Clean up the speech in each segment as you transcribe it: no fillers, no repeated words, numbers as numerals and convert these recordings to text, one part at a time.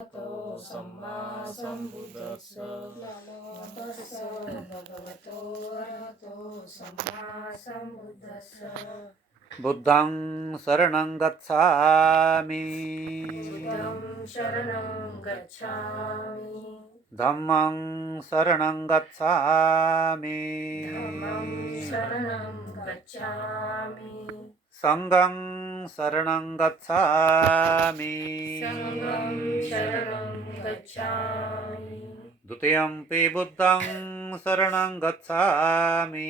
सम्मा सम्बुद्धस्स नमो तस्स भगवतो अरहतो सम्मा सम्बुद्धस्स बुद्धं शरणं गच्छामि बुद्धं शरणं गच्छामि धम्मं शरणं गच्छामि धम्मं शरणं गच्छामि संघं शरणं गच्छामि संघं शरणं गच्छामि द्वितीयंपि बुद्धं शरणं गच्छामि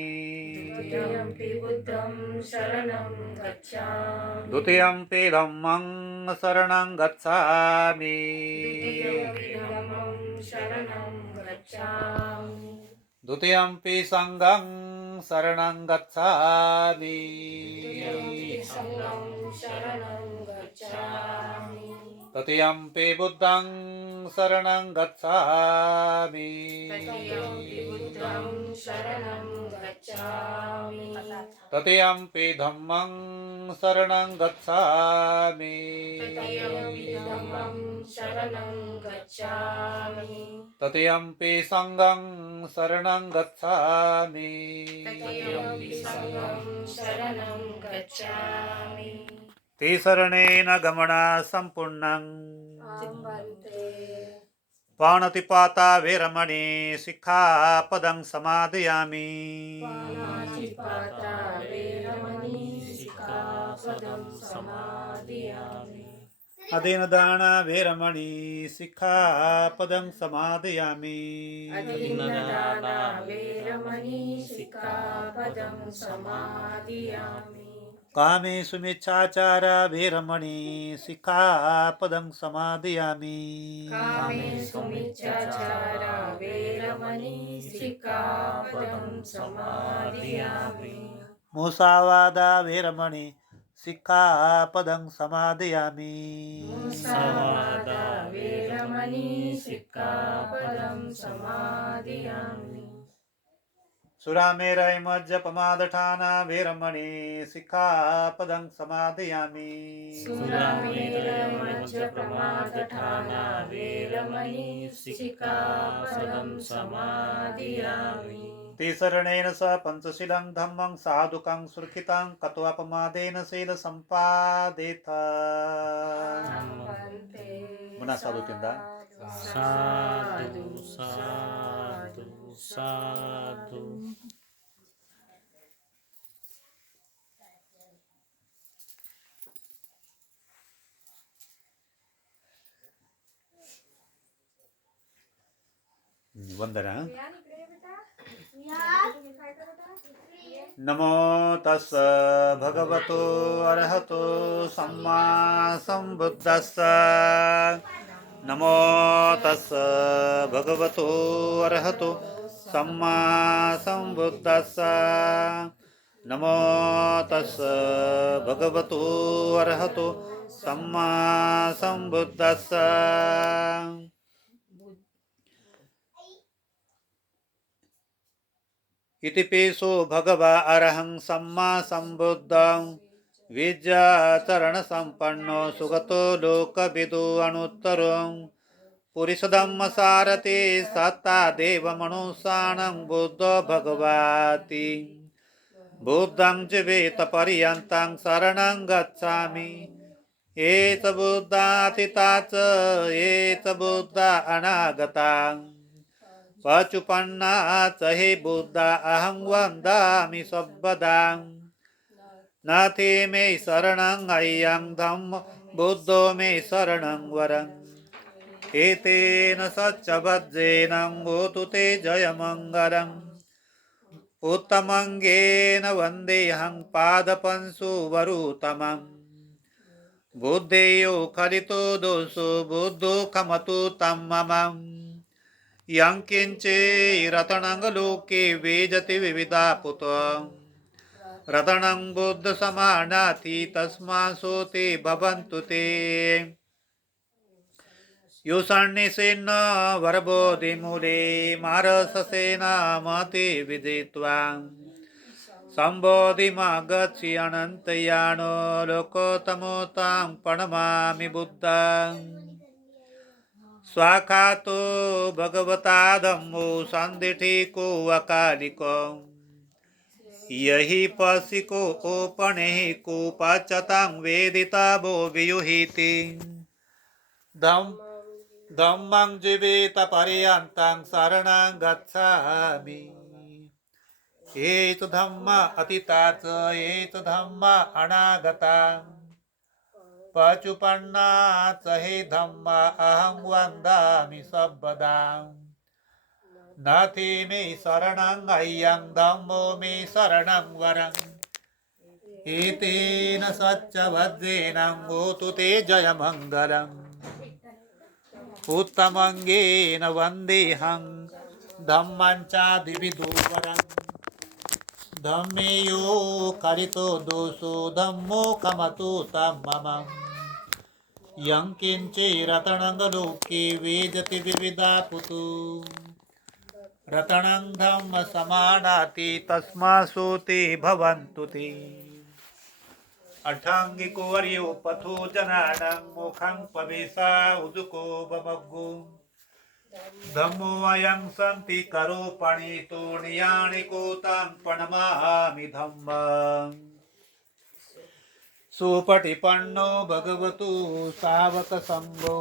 द्वितीयंपि बुद्धं शरणं गच्छामि द्वितीयंपि धम्मं शरणं गच्छामि द्वितीयंपि धम्मं शरणं गच्छामि द्वितीयंपि संघं शरणं गच्छामि द्वितीयंपि संघं शरणं गच्छामि तृतीयंपि बुद्धं शरणं गच्छामि तृतीयंपि बुद्धं शरणं गच्छामि तृतीयंपि धम्मं शरणं गच्छामि तृतीयंपि धम्मं शरणं गच्छामि तृतीयंपि संघं शरणं गच्छामि तृतीयंपि संघं शरणं गच्छामि तिसरणेन गमना सम्पूर्णं वन्दे पाणतिपाता वेरमणि शिक्षापदं समादयामि पाणातिपाता वेरमणि सिक्खापदं समादयामि अधीनदान वेरमणि शिक्षापदं समादयामि अधीनदाना वेरमणि सिक्खापदं समादयामि कामेषु मिच्छाचार वेरमणि शिक्षापदं समादयामि कामेषु मिच्छाचारा वेरमणि सिक्खापदं समादयामि मुसावादा वेरमणि शिक्षापदं समादयामि मुसावादा वेरमणि सिक्खापदं समादयामि सुरामेरय मज्जपमादठाना वेरमणि शिक्षापदं समादयामि सुरामेरमज्जप्रमादठाना वेरमणि सिक्खापदं समादयामि तिसरणेन स पंचशीलं धम्मं साधुकं सुरक्षितं कत्वापमादेन शील संपादेथ पुन्हा साधू तीनदा साधु साधु साधु वंदना नमो तस्स भगवतो अरहतो सम्मा सम्बुद्धस्स नमो तस्स भगवतो अरहतो सम्मा सम्बुद्धस्स नमो तस्स भगवतो अरहतो सम्मा सम्बुद्धस्स इति पेशो भगवा अरहं सम्मा सम्बुद्धं विद्याचरण संपन्नो सुगतो लोकविदो अनुत्तरं पुरुषधम्म सारथि सत्ता देव मनुष्याणं बुद्धो भगवाति बुद्धं जीवेत पर्यन्तं शरणं गच्छामि एत बुद्धातीताच एत बुद्धा अनागता पचुपन्नाच हे बुद्धा अहं वन्दामि सर्वदा नाथे मे शरणं अय्यं धम्म बुद्धो मे शरणं वरम् एतेन सच्चवज्रेण होतु ते जयमङ्गलम् उत्तमङ्गेन वन्देऽहं पादपंशुवरुतमम् बुद्धेयो खलितो दोषो बुद्धो खमतु तं मम यं किञ्चिरतनं लोके वेजति विविधा पुत रतनं बुद्धसमानाति तस्मासो ते भवन्तु ते योषण्यसेन वरबोधिमूले मारससेन मते विदित्वा सम्बोधिमागच्छि अनन्तयानो लोकोत्तमोतां प्रणमामि बुद्धं स्वाखातो भगवता धम्मो संदिठिको अकालिको यही पसिको ओपणे को पचतं वेदिता भो वियुहिति धम्मं जीवित पर्यन्तं शरणं गच्छामि एत धम्म अतीताच एत धम्म अनागता पचुपन्नाच हे धम्म अहं वन्दामि सर्वदा नाथि मे शरणं अय्यं धम्मो मे शरणं वरम् एतेन सच्चवद्वेन गोतु ते जयमङ्गलम् उत्तमङ्गेन वन्देऽहं धम्मं चादिविदुर्वरम् धम्मे यो करितो दोषो धम्मो कमतु तं मम यं किञ्चिरतनं लोके वेदति विविधा पुतु रतनं धम्म समानाति तस्मासु ते भवन्तु ते अठांगिको वर्यो पथो जनानां मुखं पवेशा उदुको बमग्गो धम्मो अयं सन्ति करो पणितो नियाणिको तां प्रणमामि धम्मं सुपटिपन्नो भगवतु सावक संगो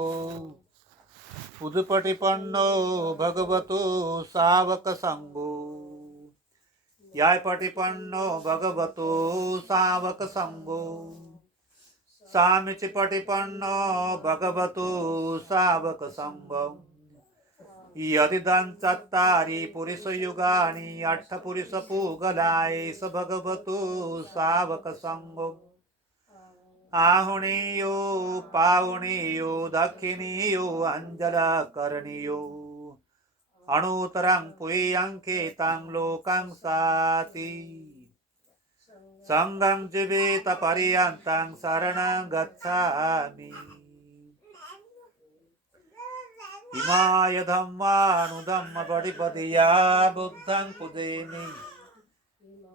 उदुपटिपन्नो भगवतु सावक संगो याय पटिपन्नो भगवतो सावक संगो सामिच पटिपन्नो भगवतो सावक संगो यदिदं चत्तारि पुरुष युगानि अट्ठ पुरुष पूगलाय स भगवतो सावक संगो आहुणीयो पावुणीयो दक्षिणीयो अंजल करणीयो अणुतरं पुय्यंकेतं लोकं साति संगं जीवित पर्यन्तं शरणं गच्छामि इमाय धम्मानुधम्म पटिपदिया बुद्धं पुजेमि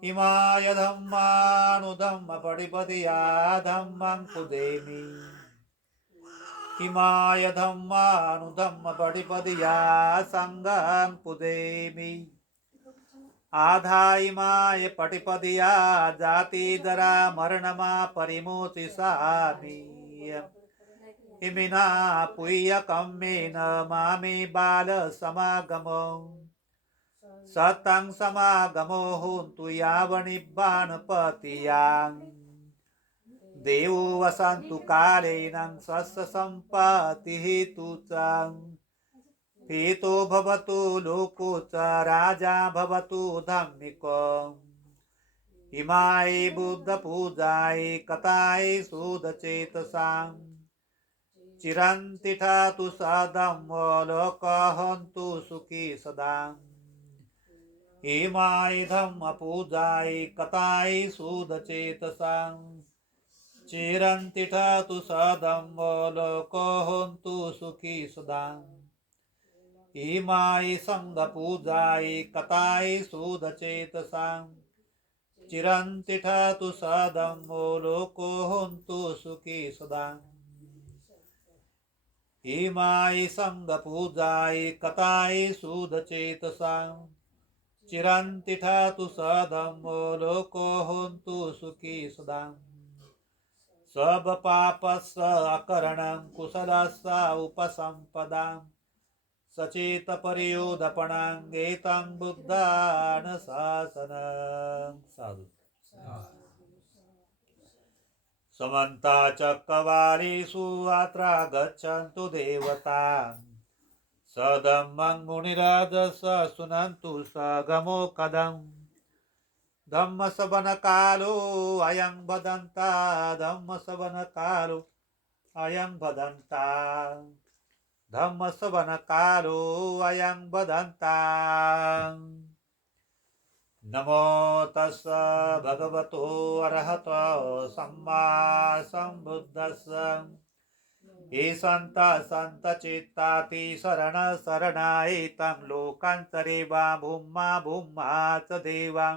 इमाय धम्मानुधम्म पटिपदिया धम्मं पुजेमि इमाय धम्मानुधम्म पटिपदिया संगं पुजेमि आधा इमाय पटिपदिया जाति जरा मरणमा परिमोचिषामि इमिना पुय्यकम्मेन मामे बाल समागमो सतं समागमो होन्तु यावनिब्बानपतियां देवो वसन्तु कालेन स्वस्य सम्पत्तिः तु च हितो भवतु लोको च राजा भवतु धम्मिको इमाय बुद्धपूजाय कथाय सुदचेतसां चिरन्तिठातु सधम्मो लोकहन्तु सुखी सदा इमाय धम्मपूजाय कथाय सुदचेतसां चिरन्तिठातु सधम्मो लोकहन्तु सुखी सदा इमाय संगपूजाय कथाय सुदचेतसां चिरन्तिठातु सधम्मो लोकहन्तु सुखी सदा इमाय संगपूजाय कथाय सुदचेतसां चिरन्तिठातु सधम्मो लोकहन्तु सुखी सदा सब पापस्य अकरणं कुशलस्य उपसम्पदां सचेत परियोधपणां एतं बुद्धान शासनं साधु समन्ता चक्रवालेषु अत्र गच्छन्तु देवतां सधम्मं मुनिराजस सुनन्तु सगमो कदम् धम्मसवन कालो अयं वदन्ता धम्मसवन कालो अयं वदन्ता धम्मसवन कालो अयं वदन्ता नमो तस्स भगवतो अरहतो सम्मा सम्बुद्धस्स हे संत संत चित्ताति शरण शरणाय तं लोकान्तरे वा भूम्मा भूम्मा च देवा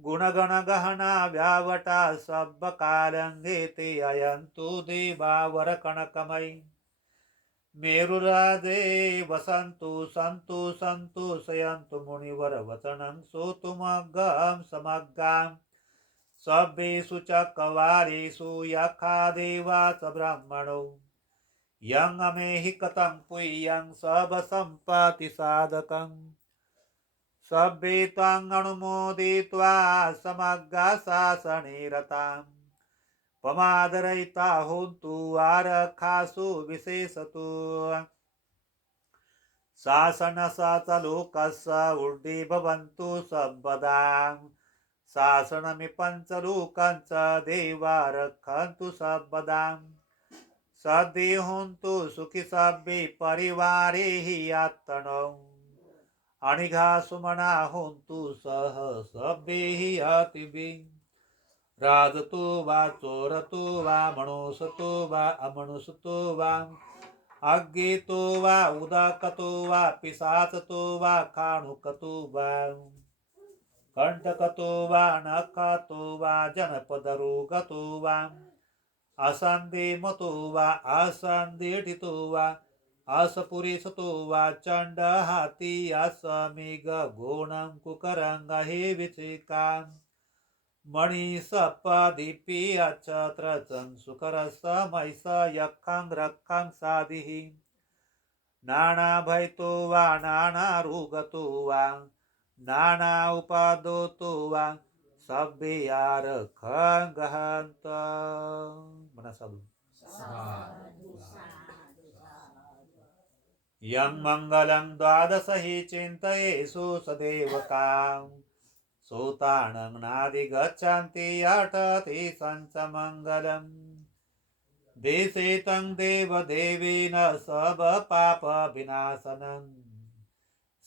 गुणगण गहना व्यावटा सब कालंगे ते अयंतु देवा वर कणकमयी मेरुराजे वसन्तु सन्तु सन्तु शयन्तु मुनिवर वचनं श्रोतुमग्गं समग्गां सभ्येषु चक्रवारेषु यखा देवा च ब्रह्मणो यं अमेहि कथं पुय्यं सबसम्पत्ति साधकम् सभ्ये त्वां अनुमोदित्वा समग्गा शासने रताम् पमादरयिता होन्तु आरक्षासु विशेषतो शासनसचलोकस्य ऊर्ध्वे भवन्तु सर्वदा शासनमि पञ्चलोकञ्च देवा रक्षन्तु सर्वदा सद्ये होन्तु सुखि सभ्ये परिवारे हि आत्मनौ अनिघा सुमना होन्तु सह सभ्ये हि अतिभिः राजतो वा चोरतो वा मनुष्यतो वा अमनुष्यतो वा अज्ञेतो वा उदाकतो वा पिशाचतो वा खाणुकतो वा कंटकतो वा नखातो वा जनपदरोगतो वा असंदेमतो वा असंदेठितो वा असपुरेशतो वा चंड हाती असमेघ गोणं कुकरंग हे विचिकां मणि सपदीपी अक्षत्र सुकरस मैस यक्षं रक्षं साधिः नाना भयतो वा नाना रुगतो वा नाना उपादोतो वा सभ्यार खंगहंत मना साधु यं मंगलं द्वादश हि चिन्तयेषु सदेवकाम् सूतानं नादिगच्छन्ति अटति सञ्च मङ्गलम् देशे तं देवदेवेन सब पाप विनाशनम्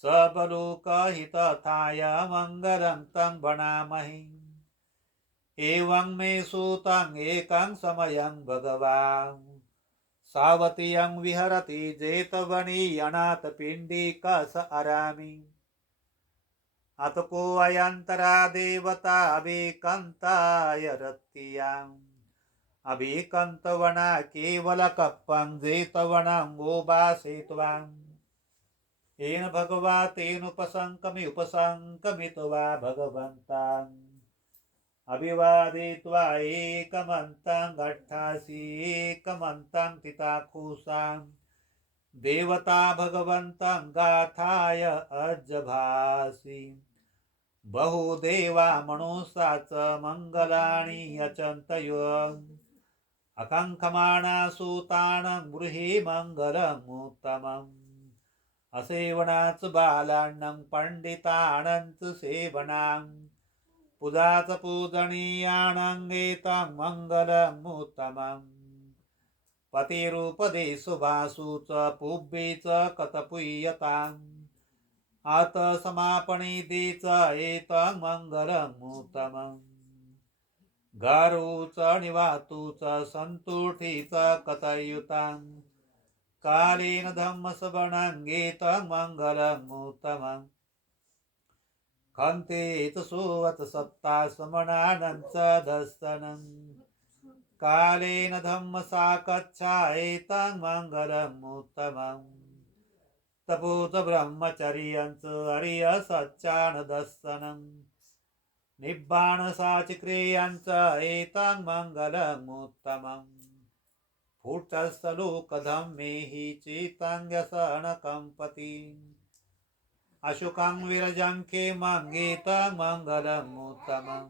सबलोकहितथाय मङ्गलं तं भणामहि एवं मे सूतं एकं समयं भगवान् सावतीयं विहरति जेतवनी अनाथपिण्डिकस अरामि अतको अयंतरा देवता अभिकंताय रत्याम् अभिकंतवना केवल कप्पं जेतवनं गोबासेत्वाम् येन भगवा तेनुपसंकमि उपसंकमित्वा भगवन्ताम् अभिवादित्वा एकमन्तं अट्ठासी एकमन्तं तिताकुसाम् देवता भगवन्तं गाथाय अजभासि बहुदेवा मनुष्या च मङ्गलानि अचन्तयो अकङ्कमाणा सूतानं गृही मङ्गलमुत्तमम् असेवनाच बालान्नं पण्डितानञ्च सेवनां पूजाच पूजनीयानं एतं मङ्गलमुत्तमम् पतिरूपदेशु वासु च पुब्बे च कथपुय्यताम् आत समापणीदे च एतं मङ्गलमुत्तमम् गारु च निवातु च सन्तुष्टि च कथयुताम् कालेन धम्मश्रवणं एतं मङ्गलमुत्तमम् खन्ते च सुवत् सत्ता समनानं च दर्शनम् कालेन धम्म साकच्छा एतं मङ्गलमुत्तमम् तपोच ब्रह्मचर्यं च हरिय सच्चान दर्शनम् निब्बाण साचिक्रियं च एतं मङ्गलमुत्तमम् फूटस्थलोकधम्मे हि चित्तं व्यसनकम्पति अशुकं विरजं खेमं एतं मङ्गलमुत्तमम्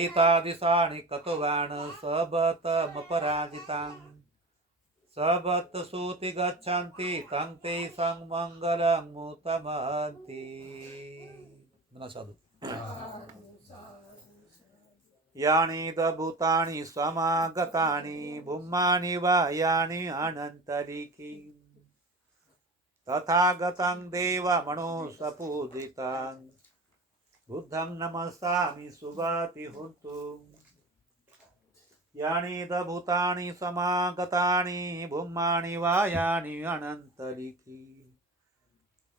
एतादृशानि कतवान् सबतमपराजितान् सबत सूति गच्छन्ति तं ते संमङ्गलमुत्तमन्ति साधु यानि भूतानि समागतानि भूमानि वा यानि अनन्तरिकी तथागतं देवमनुष्यपूजितान् बुद्धं नमस्सामि सुभाति हुन्तु यानि भूतानि समागतानि भूमानि वा यानि अनन्तरिकी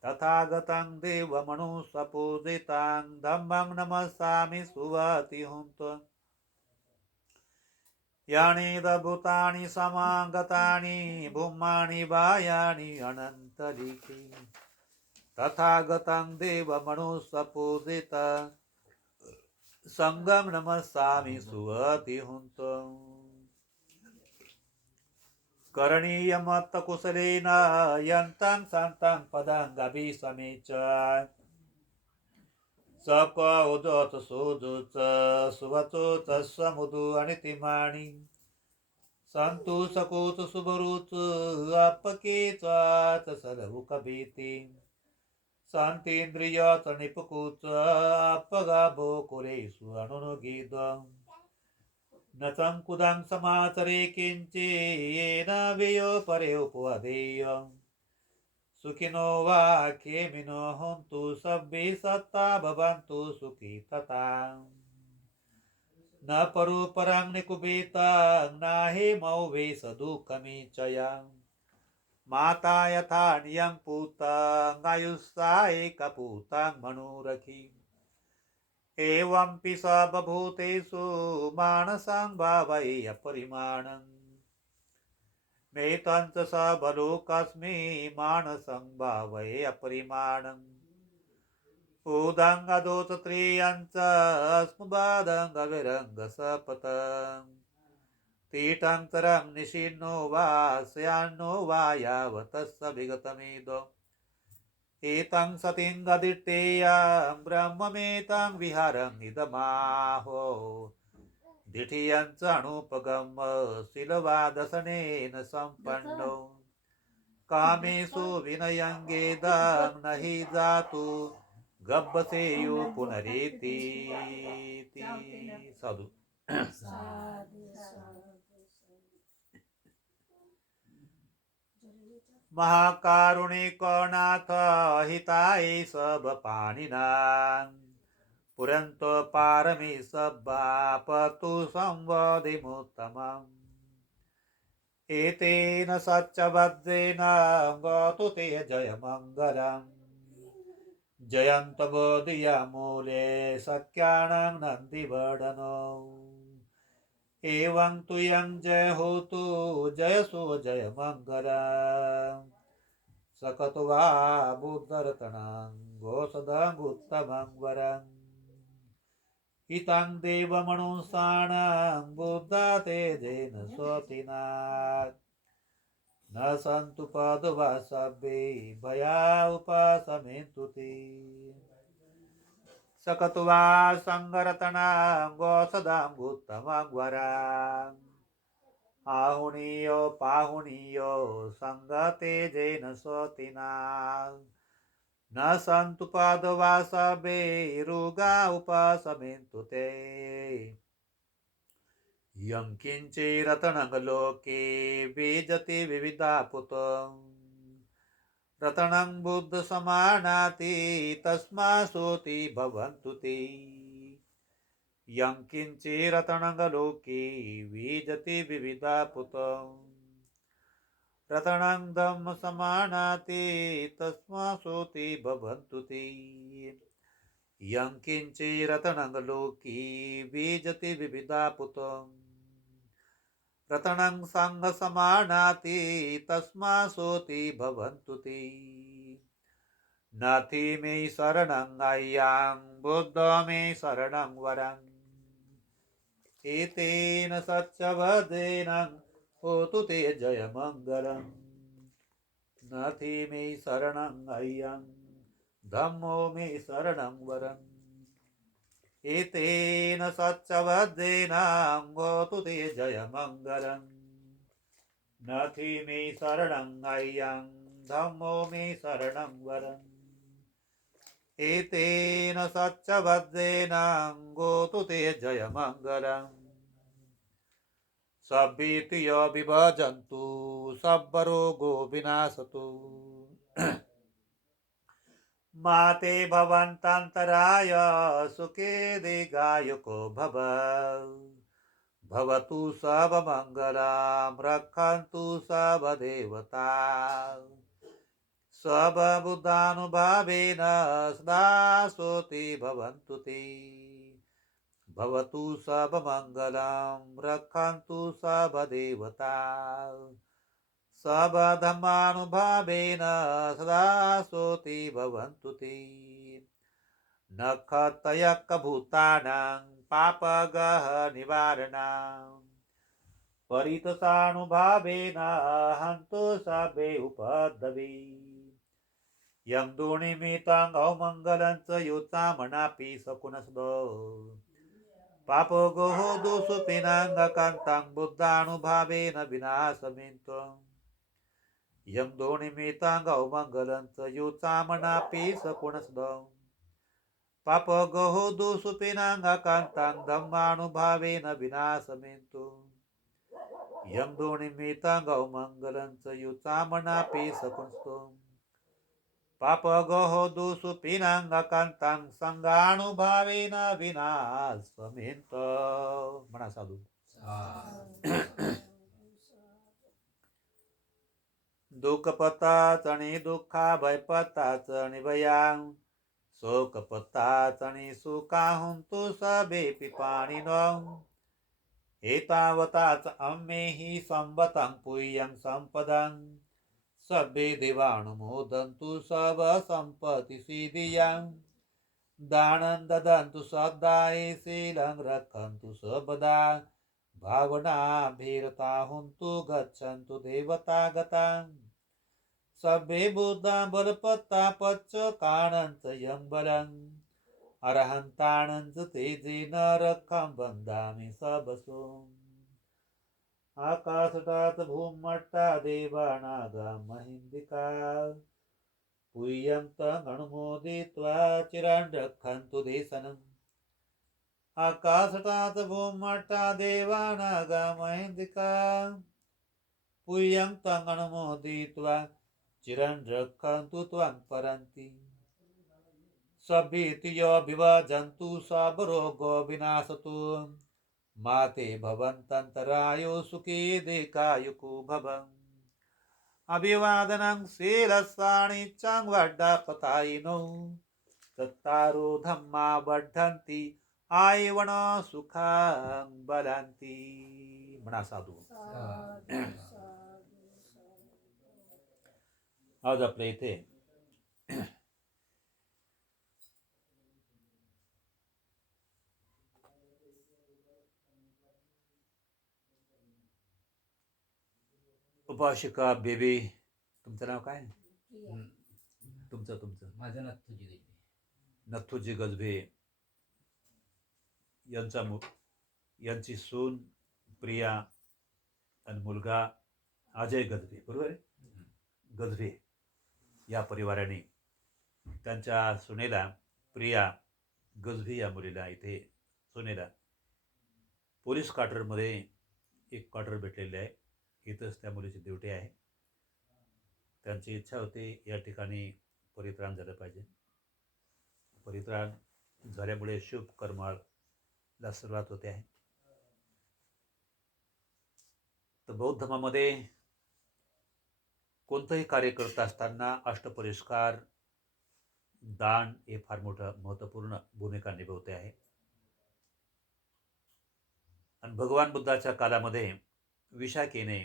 तथागतं देवमनुष्यपूजितां धम्मं नमस्सामि सुभाति हुन्तु यानि भूतानि समागतानि भूमानि बाह्यानि अनन्तलिखि तथागतं देवमनुष्यपूजित संगं नमस्सामि सुअतिहुन्तं करणीयमत्तकुशलेन यन्तं सन्तं पदं गभिसमेच सक उदोत सुदुत सुवचोत समुदु अनितिमानि संतु सकोत सुबरुत अपकेचात सलहुकभीति शांतीन्द्रियात निपकुत अपगाभो कुलेषु अनुनुगीदम् न संकुदं समाचरे किञ्चेन व्ययो परे उपवदेयम् सुखिनो वा खेमिनो हन्तु सब्बे सत्ता भवन्तु सुखी तथा न परो परं निकुबेतं नाहि मौवे सदुःखमीचयं माता यथा नियं पूतं आयुष्सा एकपूतं मनुरखि एवंपि सबभूतेषु मानसं भावये अपरिमाणम् मेतंच सबलोकस्मि मानसं भावये अपरिमाणम् उदंग दोष त्रियंच स्मुबादंग विरंग सपतम् तीटं तरं निशिन्नो वा स्यान्नो वा यावतस्य विगतमेदो एतं सतिं गदिष्टेयं ब्रह्ममेतं विहारं इदमाहो दिठियंच अणुपगम शिलवादसनेन सम्पन्नो कामेषु विनयंगेदं नहि जातु गब्बसेयु पुनरेति साधु महाकारुणिको नाथ हिताय सब पाणिनां पुरन्तो पारमी सब्बापतु संवदिमुत्तमम् एतेन सच्चवद्रेण गतु ते जयमङ्गलम् जयन्तबोधिया मूले सख्यानां नन्दिवर्धनो एवं तु यं जय होतु जयसो जयमङ्गलम् सकत्वा बुद्धरतनं गोसदङ्गुत्तमं वरम् इतं देवमनुष्याणां बुद्धा तेजेन स्वतिना न सन्तु पदवा सभ्ये भया उपासमेन्तु ते सकत्वा संगरतनां गोसदङ्गुत्तमं वरम् आहुनीयो पाहुनीयो संगतेजेन स्वतिना न सन्तु पदवा सभ्ये रुगा उपासमेन्तु ते यं किञ्चिरतनं लोके बीजति विविधा पुतं रतनं बुद्धसमानाति तस्मा सोति भवन्तु ते यं किञ्चिरतनं लोके बीजति विविधा पुतं रतनं धम्मसमानाति तस्मा सोति भवन्तु ते यं किञ्चिरतनं लोके बीजति विविधा पुतं रतनं संगसमानाति तस्मा सोति भवन्तु ते नाथि मे शरणं अय्यां बुद्ध मे शरणं वरम् एतेन सच्चवदेन होतु ते जयमङ्गलम् नाथि मे शरणं अय्यां धम्मो मे शरणं वरम् एतेन सच्चवदेन होतु ते जयमङ्गलम् नाथि मे शरणं अय्यां धम्मो मे शरणं वरम् एतेन सच्चवदेन होतु ते जयमङ्गलम् सभ्येतियो विभजन्तु सब्बरोगो विनाशतु माते भवन्तन्तराय सुखे दीर्घायुको भवतु सर्वमङ्गलं रक्षन्तु सर्वदेवता सर्वबुद्धानुभावेन सदा सोति भवन्तु ते भवतु सबमङ्गलं रक्षन्तु सबदेवता सबधर्मानुभावेन सदा सोति भवन्तु ते नखतयकभूतानां पापगः निवारणां परितसानुभावेन हन्तु सबे उपद्रवी यं दुर्निमित्तं गौमङ्गलं च युतामनापि सकुनस्द पापगोः दुःसुपिनाङ्गकान्तं बुद्धानुभावेन विनाशमित्वम् यं दोनिमित्तं गौमङ्गलं च युतामनापि सकुनस्द पापगोः दुःसुपिनाङ्गकान्तं धम्मानुभावेन विनाशमिन्तु यं दोनिमित्तं गौमङ्गलं च युतामनापि सकुनस्द पापगोः दुःसुपिनाङ्गकान्तं संगानुभावेन विनाशमित म्हणा साधू दुःखपताच आणि दुःखा भयपताच आणि भयां शोकपताच आणि सुखाहुं तु सबे पिपाणिनं एतावताच अम्मेहि संवतं पुय्यं संपदं सबे देवानुमोदन्तु सब संपत्ति सिद्धियं दानं ददन्तु सदाये शीलं रक्षन्तु सबदा भावनाभिरता हुन्तु गच्छन्तु देवता गतां सबे बुद्धा बलपत्ता पच्च काणञ्च यं बलम् अरहन्ताणञ्च तेजेन रक्षं वन्दामि सबसोम् आकाशटात् भूमट्टा देवानागा महिन्दिका पुय्यं तमनुमोदित्वा चिरान् रक्षन्तु देशनम् आकाशटात् भूमट्टा देवानागा महिन्दिका पुय्यं तमनुमोदित्वा चिरान् रक्षन्तु त्वां परन्ति सभीतियो विभजन्तु सबरोगो विनाशतु माते भवन्तन्तरायो सुखी दीर्घायुको भवम् अभिवादनं शीलसाणिचं वड्डपतायिनो तत्तारो धम्मा वर्धन्ति आयवण सुखं बलन्ति म्हणा साधू आज आपल्या इथे उपासिका बेबी तुमचं नाव काय तुमचं माझं नथुजी गजबे. नथुजी गजबे यांची सून प्रिया आणि मुलगा अजय गजबे बरोबर आहे गजबे या परिवाराने त्यांच्या सुनेला प्रिया गजबे या मुलीला इथे सुनेला पोलीस क्वार्टरमध्ये एक क्वार्टर भेटलेले आहे. इथंच त्या मुलीची ड्युटी आहे. त्यांची इच्छा होती या ठिकाणी परित्राण झालं पाहिजे. परित्राण झाल्यामुळे शुभ कर्माला सुरुवात होते आहे. तर बौद्ध धर्मामध्ये कोणतंही कार्य करत असताना अष्टपरिष्कार दान हे फार मोठं महत्त्वपूर्ण भूमिका निभवते आहे. आणि भगवान बुद्धाच्या काळामध्ये विशाखेने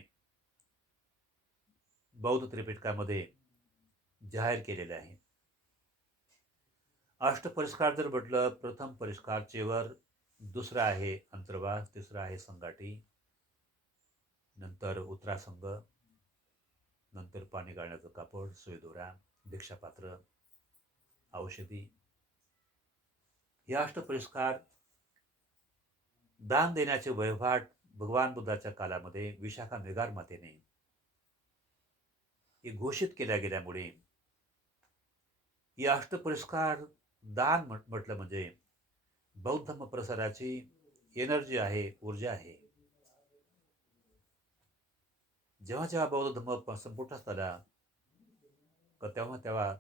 बौद्ध त्रिपिटकामध्ये जाहीर केलेले आहे. अष्टपरिष्कार जर म्हटलं, प्रथम परिष्कार चेवर, दुसरा आहे अंतर्वास, तिसरा आहे संगाटी, नंतर उत्तरासंग, नंतर पाणी गाळण्याचं कापड, सुईदोरा, दीक्षापात्र, औषधी. हे अष्टपरिष्कार दान देण्याचे वहिवाट भगवान बुद्धाच्या काळामध्ये विशाखा मेघार मातेने हे घोषित केल्या गेल्यामुळे ही अष्टपरिष्कार दान म्हटलं म्हणजे बौद्ध धर्म प्रसाराची एनर्जी आहे, ऊर्जा आहे. जेव्हा जेव्हा बौद्ध धर्म संपुष्टात आला तेव्हा तेव्हा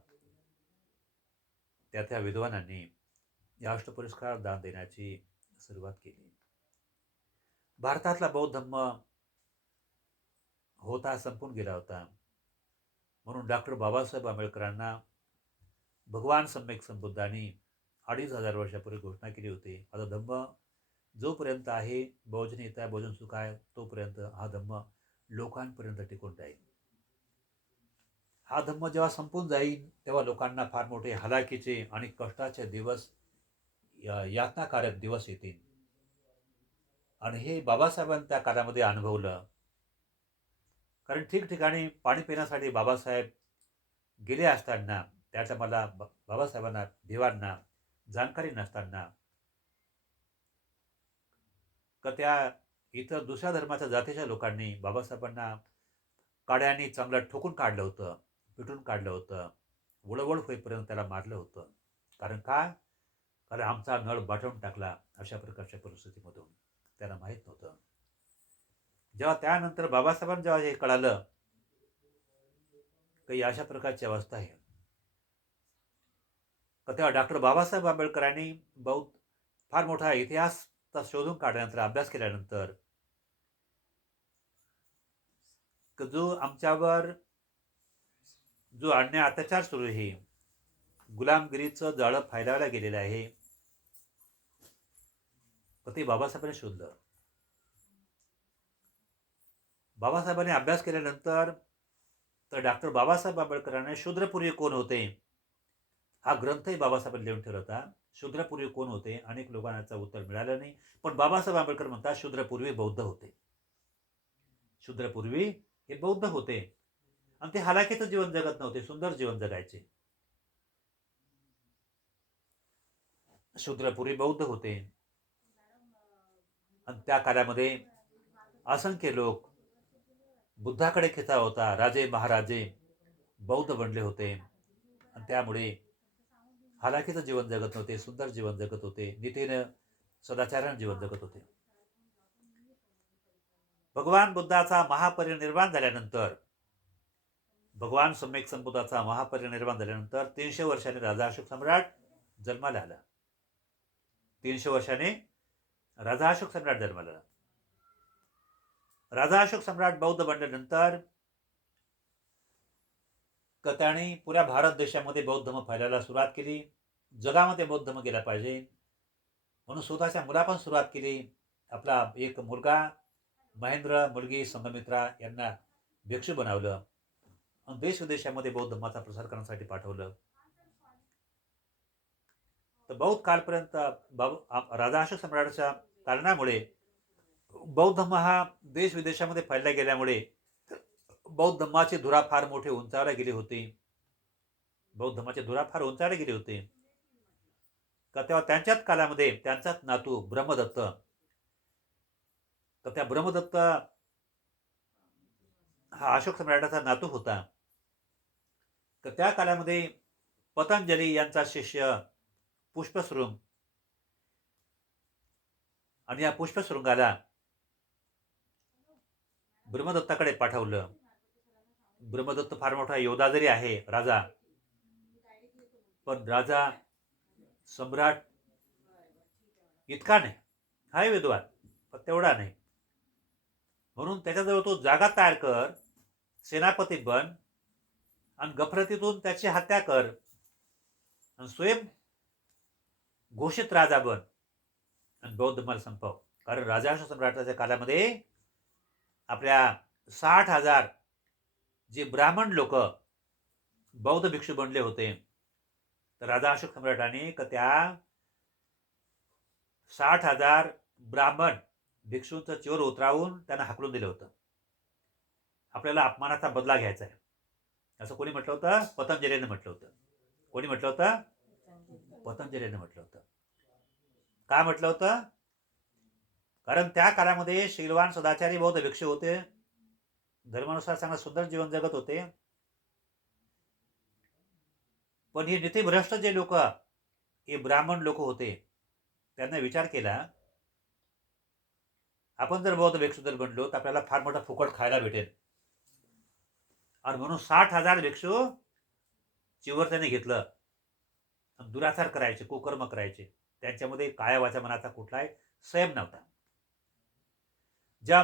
त्या विद्वानांनी या अष्टपरिष्कार दान देण्याची सुरुवात केली. भारतातला बौद्ध धर्म होता संपून गेला होता. म्हणून डॉक्टर बाबासाहेब आंबेडकरांना भगवान सम्यक संबुद्धांनी 2500 वर्षापूर्वी घोषणा केली होती, आता धम्म जोपर्यंत आहे भोजन येता भोजन सुखाय तोपर्यंत हा धम्म लोकांपर्यंत टिकून राहील. हा धम्म जेव्हा संपून जाईल तेव्हा लोकांना फार मोठे हलाखीचे आणि कष्टाचे दिवस, यातनाकारक दिवस येतील. आणि हे बाबासाहेबांनी त्या काळामध्ये अनुभवलं. कारण ठिकठिकाणी पाणी पिण्यासाठी बाबासाहेब गेले असताना त्याच्या मला बाबासाहेबांना भिवांना जाणकारी नसताना का त्या इतर दुसऱ्या धर्माच्या जातीच्या लोकांनी बाबासाहेबांना काड्याने चांगलं ठोकून काढलं होतं, पिटून काढलं होतं, वळवळ होईपर्यंत त्याला मारलं होतं. कारण काय? कारण आमचा नळ बाटवून टाकला. अशा प्रकारच्या परिस्थितीमधून त्याला माहीत नव्हतं. जेव्हा त्यानंतर बाबासाहेबांना जेव्हा हे कळालं काही अशा प्रकारची अवस्था आहे, तर तेव्हा डॉक्टर बाबासाहेब आंबेडकरांनी बौद्ध फार मोठा इतिहास शोधून काढल्यानंतर अभ्यास केल्यानंतर जो आमच्यावर जो अन्याय अत्याचार सुरू आहे, गुलामगिरीचं जाळं फैलावलं गेलेलं आहे, तर ते बाबासाहेबांनी शोधलं. बाबासाहेबांनी अभ्यास केल्यानंतर तर डॉक्टर बाबासाहेब आंबेडकरांनी शूद्रपूर्वी कोण होते हा ग्रंथही बाबासाहेबांनी लिहून ठेवला होता. शूद्रपूर्वी कोण होते अनेक लोकांना याचं उत्तर मिळालं नाही. पण बाबासाहेब आंबेडकर म्हणतात शूद्रपूर्वी बौद्ध होते. शूद्रपूर्वी हे बौद्ध होते आणि ते हलाखीचं जीवन जगत नव्हते, सुंदर जीवन जगायचे. शूद्रपूर्वी बौद्ध होते आणि त्या काळामध्ये असंख्य लोक बुद्धाकडे खिचा होता. राजे महाराजे बौद्ध बनले होते आणि त्यामुळे हलाखीचं जीवन जगत नव्हते, सुंदर जीवन जगत होते, नीतीनं सदाचारानं जीवन जगत होते. भगवान बुद्धाचा महापरिनिर्वाण झाल्यानंतर, भगवान सम्यक संबुद्धाचा महापरिनिर्वाण झाल्यानंतर 300 वर्षांनी राजा अशोक सम्राट जन्माला आला. 300 वर्षाने राजा अशोक सम्राट जन्माला आला. राजा अशोक सम्राट बौद्ध बनल्यानंतर त्याने पुऱ्या भारत देशामध्ये बौद्ध धर्म फैलायला सुरुवात केली. जगामध्ये बौद्ध धर्म गेला पाहिजे म्हणून स्वतःच्या मुलापासून सुरुवात केली. आपला एक मुलगा महेंद्र, मुलगी संघमित्रा यांना भिक्षू बनवलं आणि देश विदेशामध्ये बौद्ध धर्माचा प्रसार करण्यासाठी पाठवलं. तर बौद्ध कालपर्यंत राजा अशोक सम्राटाच्या कारणामुळे बौद्ध धर्म हा देश विदेशामध्ये फैलला गेल्यामुळे बौद्ध धर्माची धुरा फार मोठी उंचावला गेली होती. बौद्ध धर्माची धुरा फार उंचावला गेली होती. का तेव्हा त्यांच्याच काळामध्ये त्यांचाच नातू ब्रह्मदत्त, तर त्या ब्रह्मदत्त हा अशोक सम्राटाचा नातू होता. तर त्या काळामध्ये पतंजली यांचा शिष्य पुष्पशृंग आणि या पुष्पशृंगाला ब्रह्मदत्ताकडे पाठवलं. ब्रह्मदत्त फार मोठा योद्धा जरी आहे राजा, पण राजा सम्राट इतका नाही. हाय विद्वान पण तेवढा नाही. म्हणून त्याच्याजवळ तो जागा तयार कर, सेनापती बन आणि गफलतीतून त्याची हत्या कर आणि स्वयं घोषित राजा बन आणि बौद्ध धर्माला संपव. कारण राजा अशोक सम्राटाच्या काळामध्ये आपल्या 60,000 जे ब्राह्मण लोक बौद्ध भिक्षू बनले होते. तर राजा अशोक सम्राटाने त्या 60,000 ब्राह्मण भिक्षूंचं चोर उतरावून त्यांना हाकलून दिलं होतं. आपल्याला अपमानाचा बदला घ्यायचा आहे असं कोणी म्हटलं होतं? पतंजलीने म्हटलं होतं. कोणी म्हटलं होतं? पतंजलीने म्हटलं होतं. काय म्हटलं होतं? कारण त्या काळामध्ये शीलवान सदाचारी बौद्ध भिक्षू होते, धर्मानुसार चांगलं सुंदर जीवन जगत होते. पण हे नीतिभ्रष्ट जे लोक, हे ब्राह्मण लोक होते, त्यांना विचार केला आपण जर बौद्ध भिक्षू जर बनलो तर आपल्याला फार मोठा फुकट खायला भेटेल. आणि म्हणून 60,000 भिक्षू चिवर त्याने घेतलं. दुराचार करायचे, कुकर्म करायचे. त्यांच्यामध्ये काया वाचा मनाचा कुठलाही संयम नव्हता. ज्या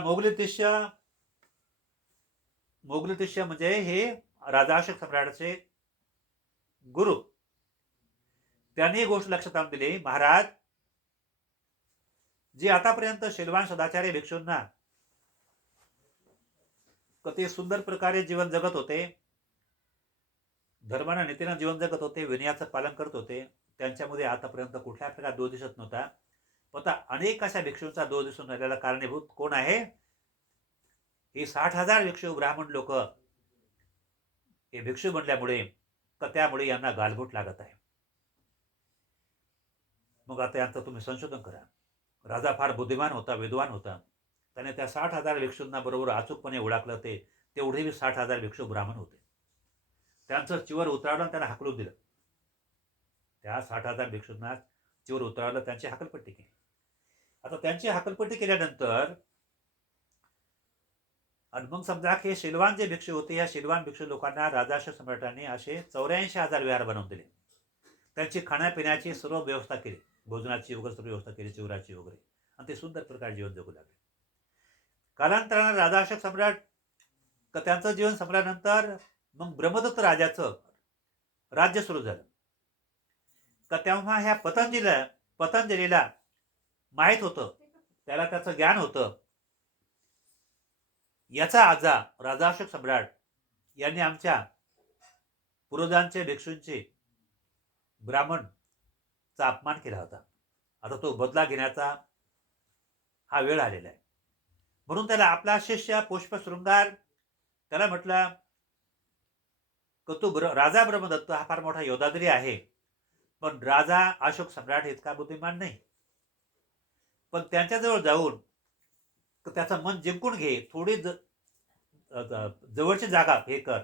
मोगलतिष्य म्हणजे हे राजा अशोक सम्राटाचे गुरु, त्यांनी गोष्ट लक्षात आणून दिली, महाराज जे आतापर्यंत शीलवान सदाचारी भिक्षूंना ते सुंदर प्रकारे जीवन जगत होते, धर्मानं नीतीनं जीवन जगत होते, विनयाचं पालन करत होते, त्यांच्यामध्ये आतापर्यंत कुठल्या प्रकार दोष दिसत नव्हता. आता अनेक अशा भिक्षूंचा दोष दिसून राहिलेला कारणीभूत कोण आहे? हे 60,000 भिक्षू ब्राह्मण लोक हे भिक्षू बनल्यामुळे, तर त्यामुळे यांना गालबोट लागत आहे. मग आता यांचं तुम्ही संशोधन करा. राजा फार बुद्धिमान होता, विद्वान होता. त्याने त्या 60,000 भिक्षूंना बरोबर अचूकपणे ओळखलं. तेवढे 60,000 भिक्षू ब्राह्मण होते. त्यांचं चिवर उतरवलं आणि त्यांना हाकलून दिलं. त्या 60,000 भिक्षूंना चिवर उतरवलं, त्यांची हाकलपट्टी केली. आता त्यांची हाकलपट्टी केल्यानंतर आणि मग समजा की शीलवान जे भिक्षू होते, या शीलवान भिक्षू लोकांना राजाशाह सम्राटांनी असे 84,000 विहार बनवून दिले. त्यांची खाण्यापिण्याची सर्व व्यवस्था केली, भोजनाची वगैरे सर्व व्यवस्था केली, चिवराची वगैरे, आणि ते सुंदर प्रकारे जीवन जगू लागले. कालांतराने राजाशाह सम्राट त्यांचं जीवन संपल्यानंतर मग ब्रह्मदत्त राजाचं राज्य सुरू झालं. का तेव्हा ह्या पतंजलीला माहीत होतं, त्याला त्याचं ज्ञान होतं. याचा आजा राजाशाह सम्राट यांनी आमच्या पूर्वजांचे भिक्षूंचे ब्राह्मणचा अपमान केला होता. आता तो बदला घेण्याचा हा वेळ आलेला आहे. म्हणून त्याला आपला शिष्य पुष्पशृंगार त्याला म्हटलं की तू राजा ब्रह्मदत्त हा फार मोठा योद्धा जरी आहे, पण राजा अशोक सम्राट इतका बुद्धिमान नाही. पण त्यांच्याजवळ जाऊन त्याचं मन जिंकून घे, थोडी जवळची जागा हे कर,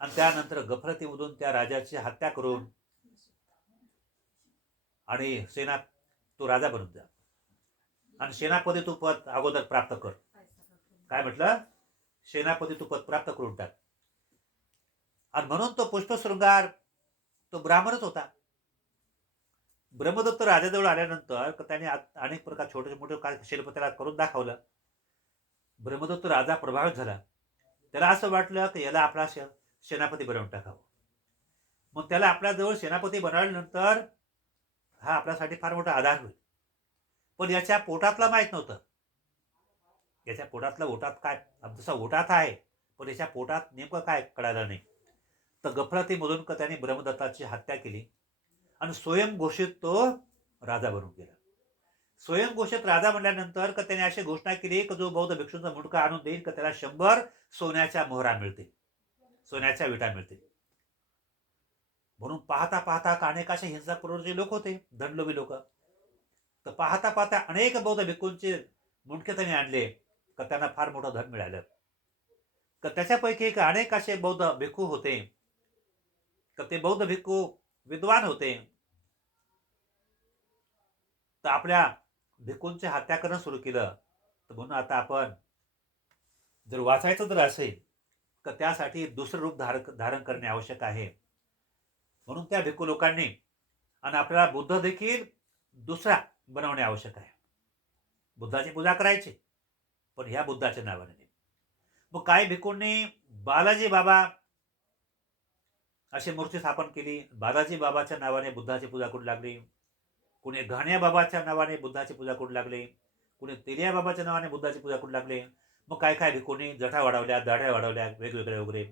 आणि त्यानंतर गफलतीमधून त्या राजाची हत्या करून आणि तो राजा बनून जा, आणि सेनापती तू पद अगोदर प्राप्त कर. काय म्हटलं? सेनापती तू पद प्राप्त करून टाक. आणि म्हणून तो पुष्पशृंगार तो ब्राह्मणच होता. ब्रह्मदत्त राजाजवळ आल्यानंतर त्याने अनेक प्रकार छोटे मोठे काय शिल्प त्याला करून दाखवलं. ब्रह्मदत्त राजा प्रभावित झाला. त्याला असं वाटलं की याला आपला सेनापती बनवून टाकावं. मग त्याला आपल्याजवळ सेनापती बनवल्यानंतर हा आपल्यासाठी फार मोठा आधार होईल. पण याच्या पोटातला माहीत नव्हतं. याच्या पोटातलं ओटात काय, जसं ओटात आहे, पण याच्या पोटात नेमकं काय कळालं नाही. तर गफलतीमधून त्याने ब्रह्मदत्ताची हत्या केली आणि स्वयंघोषित तो राजा बनून गेला. स्वयंघोषित राजा म्हणल्यानंतर त्याने अशी घोषणा केली की जो बौद्ध भिक्षूंचा मुंडका आणून देईल का त्याला 100 सोन्याच्या मोहरा मिळतील, सोन्याच्या विटा मिळतील. म्हणून पाहता पाहता अनेक असे हिंसक प्रवृत्तीचे लोक होते, धनलोभी लोक. तर पाहता पाहता अनेक बौद्ध भिक्खूंचे मुंडके त्यांनी आणले, तर त्यांना फार मोठं धन मिळालं. तर त्याच्यापैकी अनेक असे बौद्ध भिक्खू होते, तर ते बौद्ध भिक्खू विद्वान होते. तर आपल्या भिक्खूंची हत्या करणं सुरू केलं. तर म्हणून आता आपण जर वाचायचं जर असेल तर त्यासाठी दुसरं रूप धारण करणे आवश्यक आहे. म्हणून त्या भिक्खू लोकांनी आणि आपल्याला बुद्ध देखील दुसरा बनवणे आवश्यक आहे. बुद्धाची पूजा करायची, पण ह्या बुद्धाच्या नावाने नाही. मग काही भिक्खूंनी बालाजी बाबा अशी मूर्ती स्थापन केली. बालाजी बाबाच्या नावाने बुद्धाची पूजा करू लागली. कुणी घाण्या बाबाच्या नावाने बुद्धाची पूजा करू लागले, कुणी तेलिया बाबाच्या नावाने बुद्धाची पूजा करू लागले. मग काय काय भिक्खूंनी जटा वाढवल्या, दाढ्या वाढवल्या, वेगवेगळ्या वगैरे.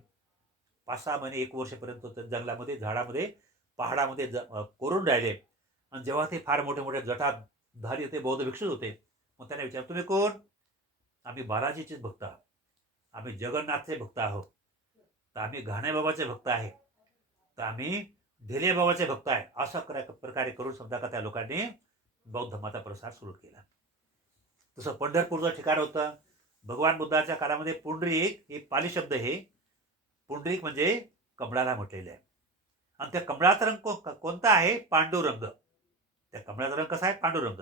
5-6 महिने 1 वर्षापर्यंत जंगलामध्ये, झाडामध्ये, पहाडामध्ये कोरून राहिले. आणि जेव्हा ते फार मोठे मोठे जटाधारी होते, बौद्ध भिक्षू होते, मग त्यांना विचारलं, तुम्ही कोण? आम्ही बालाजीचेच भक्त आहोत, आम्ही जगन्नाथचे भक्त आहोत, तर आम्ही घाण्याबाबाचे भक्त आहे, तर आम्ही धेले बाबाचे भक्त आहे. अशा प्रकारे करून समजा का त्या लोकांनी बौद्ध धर्माचा प्रसार सुरू केला. तसं पंढरपूरचं ठिकाण होतं. भगवान बुद्धाच्या काळामध्ये पुंडरीक हे पाली शब्द, हे पुंडरीक म्हणजे कमळाला म्हटलेले आहे. आणि त्या कमळाचा रंग कोणता आहे? पांडुरंग. त्या कमळाचा रंग कसा आहे? पांडुरंग.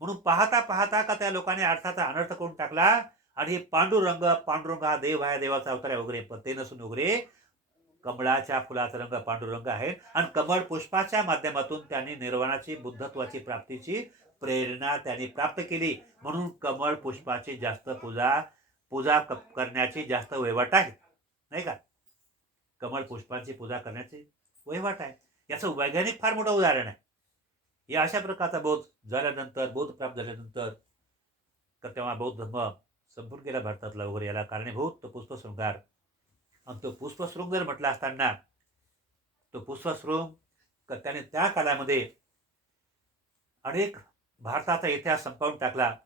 म्हणून पाहता पाहता का त्या लोकांनी अर्थाचा अनर्थ करून टाकला. आणि हे पांडुरंग हा देव आहे, देवाचा अवतार आहे वगैरे, पण ते नसून वगैरे कमळाच्या फुलाचा रंग पांडुरंग आहे. आणि कमळ पुष्पाच्या माध्यमातून त्यांनी निर्वाणाची, बुद्धत्वाची प्राप्तीची प्रेरणा त्यांनी प्राप्त केली. म्हणून कमळ पुष्पाची जास्त पूजा करण्याची जास्त वहिवाट आहे, नाही का? कमळ पुष्पाची पूजा करण्याची वहिवाट आहे. याचं वैज्ञानिक फार मोठं उदाहरण आहे. या अशा प्रकारचा बोध झाल्यानंतर, बोध प्राप्त झाल्यानंतर, तर तेव्हा बौद्ध धर्म संपून गेला भारतातला वगैरे. याला कारणीभूत तो पुष्पशृंगार. आणि तो पुष्पशृंग जर म्हटला असताना, तो पुष्पशृंग त्याने त्या काळामध्ये अनेक भारताचा इतिहास संपवून टाकला.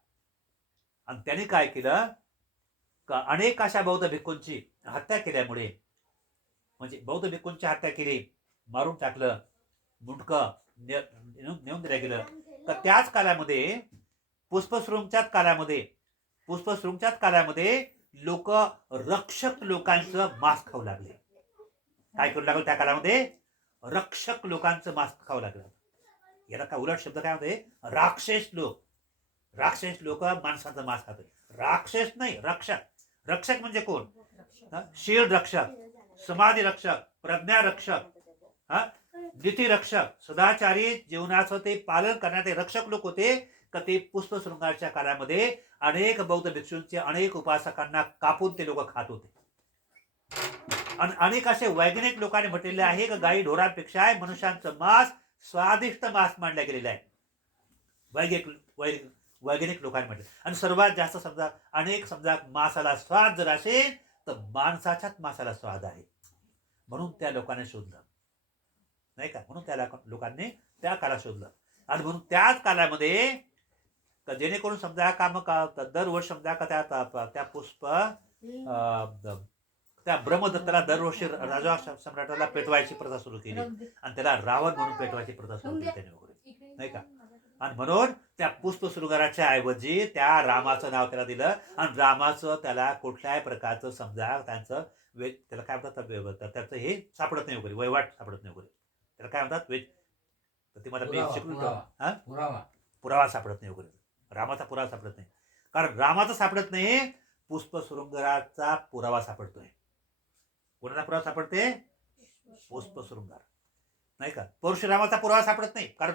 आणि त्याने काय केलं का, अनेक अशा बौद्ध भिक्खूंची हत्या केल्यामुळे, म्हणजे बौद्ध भिक्खूंची हत्या केली, मारून टाकलं, मुंडकं नेऊन दिलं गेलं. तर त्याच काळामध्ये, पुष्पशृंगच्याच काळामध्ये लोक रक्षक लोकांचं मांस खाऊ लागले. काय करू लागलं त्या काळामध्ये? रक्षक लोकांचं मांस खाऊ लागलं. याला काय उलट शब्द काय होते? राक्षस लोक. राक्षस लोक माणसाचं मांस खातात. राक्षस नाही, रक्षक. रक्षक म्हणजे कोण? शील रक्षक, समाधी रक्षक, प्रज्ञा रक्षक, नीती रक्षक, सदाचारी जीवनाचं ते पालन करणारे रक्षक लोक होते. का ते पुष्पशृंगारच्या काळामध्ये अनेक बौद्ध भिक्षूंचे, अनेक उपासकांना कापून ते लोक खात होते. आणि अनेक असे वैज्ञानिक लोकांनी म्हटलेले आहे की गाई ढोरांपेक्षा मनुष्यांचं मांस स्वादिष्ट मांस मानलं गेलेलं आहे. वैज्ञानिक लोकांनी म्हटलं. आणि सर्वात जास्त समजा मांसाला स्वाद जर असेल तर माणसाच्याच मांसाला स्वाद आहे. म्हणून त्या लोकांनी शोधलं, नाही का? म्हणून त्या लोकांनी त्या काळात शोधलं. आणि म्हणून त्याच काळामध्ये जेणेकरून समजा का मग दरवर्षी समजा का त्या पुष्प त्या ब्रह्मदत्ताला दरवर्षी राजा सम्राटाला पेटवायची प्रथा सुरू केली. आणि त्याला रावण म्हणून पेटवायची प्रथा सुरू केली त्याने वगैरे, नाही का? आणि म्हणून त्या पुष्पशृंगाराच्या ऐवजी त्या रामाचं नाव त्याला दिलं. आणि रामाचं त्याला कुठल्याही प्रकारचं समजा त्यांचं त्याला काय म्हणतात, त्याचं हे सापडत नाही वगैरे, वैवाट सापडत नाही वगैरे. त्याला काय म्हणतात? तर ते मला शिकून पुरावा सापडत नाही वगैरे. रामाचा पुरावा सापडत नाही. कारण रामाचा सापडत नाही, पुष्पशृंगाराचा पुरावा सापडतोय. कोणाचा पुरावा सापडते? पुष्पशृंगार, नाही का? परशुरामाचा पुरावा सापडत नाही. कारण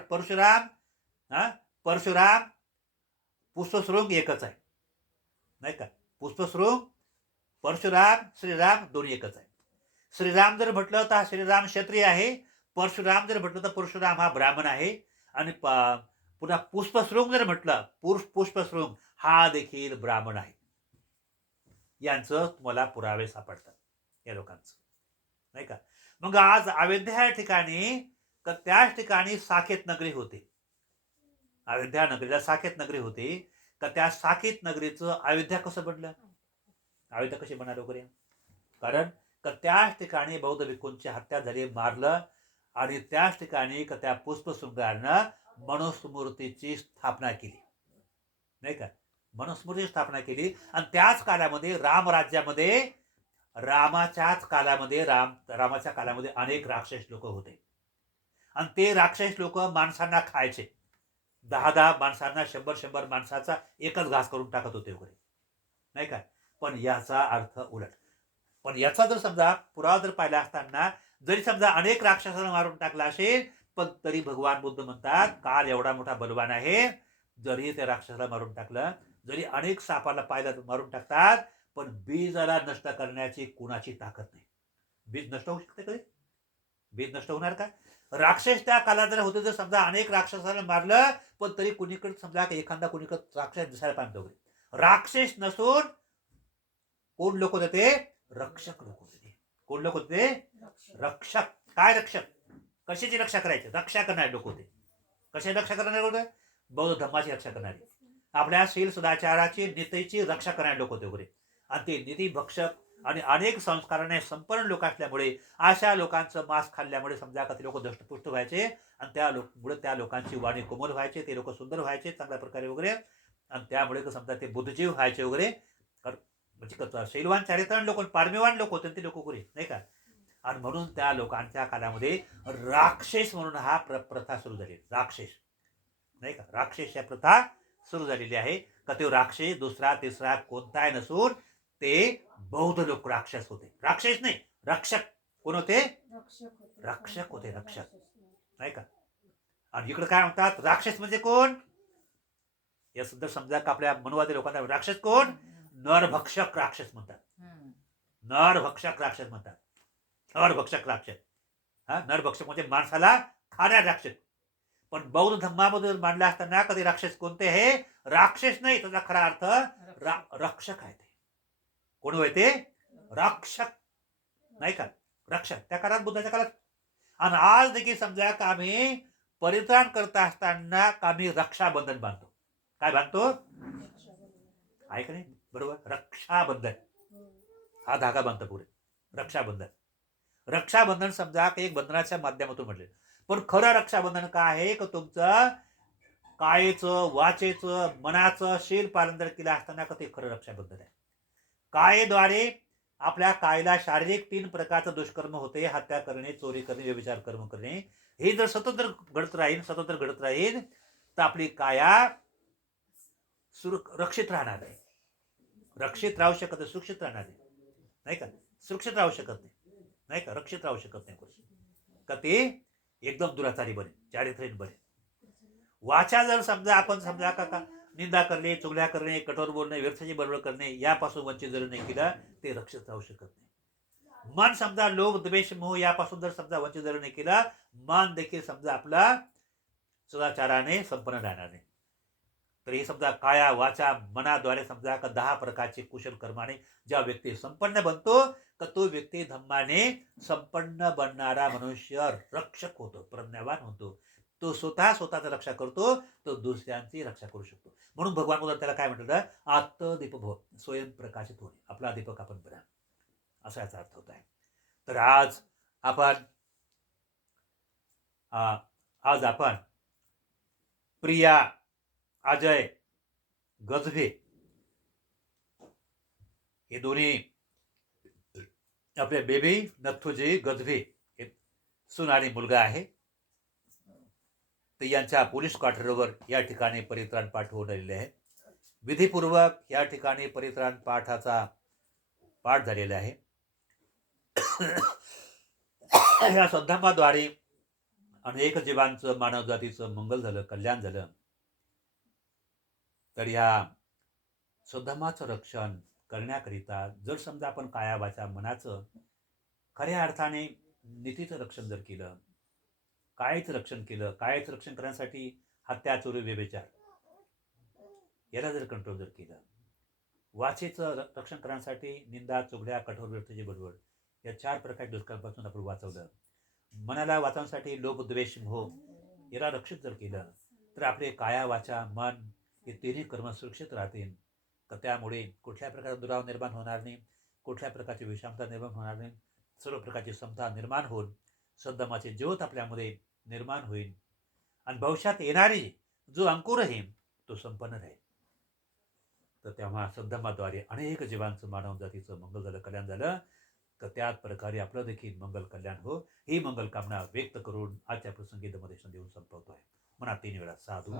परशुराम पुष्पशृंग एकच आहे, नाही का? पुष्पशृंग, परशुराम, श्रीराम दोन्ही एकच आहे. श्रीराम जर म्हटलं तर श्रीराम क्षत्रिय आहे. परशुराम जर म्हटलं तर परशुराम हा ब्राह्मण आहे. आणि पुन्हा पुष्पशृंग जर म्हटलं, पुष्पशृंग हा देखील ब्राह्मण आहे. यांचं तुम्हाला पुरावे सापडतात या लोकांचं, नाही का? मग आज अयोध्या या ठिकाणी, तर त्याच ठिकाणी साकेत नगरी होती. अयोध्या नगरीला साकेत नगरी होती. तर त्या साकेत नगरीचं अयोध्या कसं बनलं? अयोध्या कशी बनायला वगैरे? कारण त्याच ठिकाणी बौद्ध भिक्खूंची हत्या झाली, मारलं. आणि त्याच ठिकाणी त्या पुष्पशृंगारनं मनुस्मृतीची स्थापना केली, नाही का? मनुस्मृतीची स्थापना केली. आणि त्याच काळामध्ये रामराज्यामध्ये, रामाच्या काळामध्ये अनेक राक्षस लोक होते. आणि ते राक्षस लोक माणसांना खायचे. 10 माणसांना, 100 माणसाचा एकच घास करून टाकत होते वगैरे, नाही का? पण याचा अर्थ उलट. पण याचा जर समजा पुरावा जर पाहिला असताना, जरी समजा अनेक राक्षसांना मारून टाकला असेल, पण तरी भगवान बुद्ध म्हणतात काल एवढा मोठा बलवान आहे, जरी त्या राक्षसाला मारून टाकलं, जरी अनेक सापाला पायला मारून टाकतात, पण बीजाला नष्ट करण्याची कुणाची ताकद नाही. बीज नष्ट होऊ शकते कधी? बीज नष्ट होणार का? राक्षस त्या काळात जर होते, जर समजा अनेक राक्षसाला मारलं, पण तरी कुणीकडे समजा एखादा कुणीकडे राक्षस दिसायला पाहिजे वगैरे. राक्षस नसून कोण लोक होते? ते रक्षक लोक होते. कोण लोक होते? रक्षक. काय रक्षक? कशाची रक्षा करायची? रक्षा करणारे लोक होते. कशाची रक्षा करणारे होते? बौद्ध धर्माची रक्षा करणारे, आपल्या शील सदाचाराची, नीतीची रक्षा करणारे लोक होते वगैरे. आणि ते नीती भक्षक आणि अनेक संस्काराने संपन्न लोक असल्यामुळे, अशा लोकांचं मांस खाल्ल्यामुळे समजा का ते लोक दष्टपुष्ट व्हायचे. आणि त्या लोकांची वाणी कोमल व्हायचे, ते लोक सुंदर व्हायचे चांगल्या प्रकारे वगैरे. आणि त्यामुळे समजा ते बुद्धजीव व्हायचे वगैरे. म्हणजे शैलवान चारित्र्यवान लोक, पारमेवान लोक होते ते लोक वगैरे, नाही का? आणि म्हणून त्या लोकांच्या काळामध्ये राक्षस म्हणून हा प्रथा सुरू झाली. राक्षस, नाही का? राक्षस या प्रथा सुरू झालेली आहे. का ते राक्षस दुसरा तिसरा कोणताही नसून ते बौद्ध लोक राक्षस होते. राक्षस नाही, रक्षक. कोण होते? रक्षक होते, रक्षक, नाही का? आणि इकडे काय म्हणतात? राक्षस म्हणजे कोण? या सुद्धा समजा का आपल्या मनवादी लोकांना राक्षस कोण? नरभक्षक राक्षस म्हणतात. नरभक्षक राक्षस म्हणतात. नरभक्षक राक्षस. नरभक्षक म्हणजे माणसाला खाणारे राक्षस. पण बौद्ध धर्मामध्ये मांडलं असताना कधी राक्षस कोणते हे राक्षस नाही, त्याचा खरा अर्थ रक्षक आहे. ते कोण होय ते रक्षक नाही का, रक्षक त्या काळात, बुद्धाच्या काळात. आणि आज देखील समजा का आम्ही परित्राण करत असताना का आम्ही रक्षाबंधन बांधतो. काय बांधतो आहे का नाही, बरोबर, रक्षाबंधन हा धागा बांधतो पुढे, रक्षाबंधन. रक्षाबंधन समजा एक बंधनाच्या माध्यमातून म्हटले, पण खरं रक्षाबंधन काय आहे की तुमचं कायेचं, वाचेचं, मनाचं शील पालन जर केलं असताना का ते खरं रक्षाबंधन आहे. कायेद्वारे आपल्या कायला शारीरिक 3 प्रकारचं दुष्कर्म होते, हत्या करणे, चोरी करणे, व्यभिचार कर्म करणे. हे जर सतत जर घडत राहील तर आपली काया रक्षित राहणार आहे. रक्षित राहू शकत नाही, सुरक्षित राहणार आहे, नाही का, सुरक्षित राहू शकत नाही, नाही का, रक्षित राहू शकत नाही का ते एकदम दुराचारी बने, चारित्र्यहीन बने. वाचा जर समजा आपण समजा का निंदा करणे, चुगल्या करणे, कठोर बोलणे, व्यर्थाची बडबड करणे यापासून वंचित जर नाही केलं ते रक्षित राहू शकत नाही. मन समजा लोभ, द्वेष, मोह यापासून जर समजा वंचित जर नाही केला, मन देखील समजा आपला सदाचाराने संपन्न राहणार नाही. तर हे समजा काया, वाचा, मनाद्वारे समजा का 10 प्रकारचे कुशल कर्माने ज्या व्यक्ती संपन्न बनतो तर तो व्यक्ती धम्माने संपन्न बनणारा मनुष्य रक्षक होतो, प्रज्ञावान होतो. तो स्वतःची रक्षा करतो, तो दुसऱ्यांची रक्षा करू शकतो. म्हणून भगवान बुद्ध त्याला काय म्हणतात, आत्मदीपभव, स्वयंप्रकाशित होणे, आपला दीपक आपण बना, असा याचा अर्थ होत आहे. तर आज आपण प्रिया, अजय, गजभे हे दोन्ही आपले बेबी नथुजी गजभे सून आणि मुलगा आहे. तर यांच्या पोलीस क्वार्टरवर या ठिकाणी परित्राण पाठ होऊन राहिलेले आहे. विधीपूर्वक या ठिकाणी परित्राण पाठाचा पाठ झालेला आहे. या संदर्भाद्वारे अनेक जीवांचं, मानव जातीचं मंगल झालं, कल्याण झालं. तर या स्वधर्माचं रक्षण करण्याकरिता जर समजा आपण काया, वाचा, मनाचं खऱ्या अर्थाने नीतीचं रक्षण जर केलं, कायचं रक्षण केलं, कायचं रक्षण करण्यासाठी हत्या, चोरी, व्यभिचार याला जर कंट्रोल जर केलं, वाचेचं रक्षण करण्यासाठी निंदा, चुगल्या, कठोर व्यर्थाची बडबड या 4 प्रकारच्या दुष्कर्मापासून आपण वाचवलं, मनाला वाचवण्यासाठी लोभ, द्वेष, मोह याला रक्षित जर केलं तर आपले काया, वाचा, मन हे 3ही कर्म सुरक्षित राहतील. तर त्यामुळे कुठल्या प्रकारचा दुराव निर्माण होणार नाही, कुठल्या प्रकारची विषमता निर्माण होणार नाही, सर्व प्रकारची समता निर्माण होऊन सद्धमाचे ज्योत आपल्यामध्ये निर्माण होईल आणि भविष्यात येणारी जो अंकुर आहे तो संपन्न राहील. तर तेव्हा सद्धमाद्वारे अनेक जीवांचं, मानव जातीचं मंगल झालं, कल्याण झालं. तर त्याच प्रकारे आपलं देखील मंगल कल्याण हो, ही मंगल कामना व्यक्त करून आजच्या प्रसंगी धम्मदेशन देऊन संपवतो आहे. मनात 3 वेळा साधू.